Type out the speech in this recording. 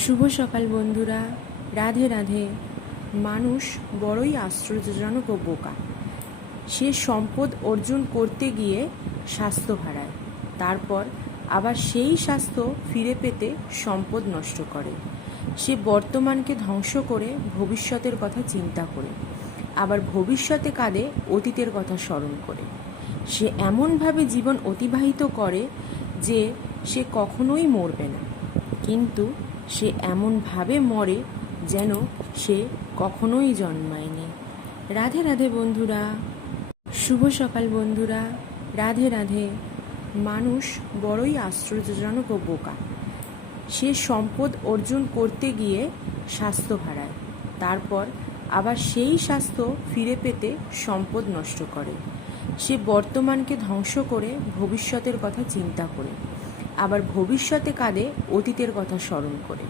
শুভ সকাল বন্ধুরা। রাধে রাধে। মানুষ বড়ই আশ্চর্যজনক ও বোকা। সে সম্পদ অর্জন করতে গিয়ে স্বাস্থ্য হারায়, তারপর আবার সেই স্বাস্থ্য ফিরে পেতে সম্পদ নষ্ট করে। সে বর্তমানকে ধ্বংস করে ভবিষ্যতের কথা চিন্তা করে, আবার ভবিষ্যতে কাঁদে অতীতের কথা স্মরণ করে। সে এমনভাবে জীবন অতিবাহিত করে যে সে কখনোই মরবে না, কিন্তু সে এমনভাবে মরে যেন সে কখনোই জন্মায়নি। রাধে রাধে বন্ধুরা। শুভ সকাল বন্ধুরা। রাধে রাধে। মানুষ বড়ই আশ্চর্যজনক ও বোকা। সে সম্পদ অর্জন করতে গিয়ে স্বাস্থ্য হারায়, তারপর আবার সেই স্বাস্থ্য ফিরে পেতে সম্পদ নষ্ট করে। সে বর্তমানকে ধ্বংস করে ভবিষ্যতের কথা চিন্তা করে, আবার ভবিষ্যতে কাঁদে অতীতের কথা স্মরণ করে।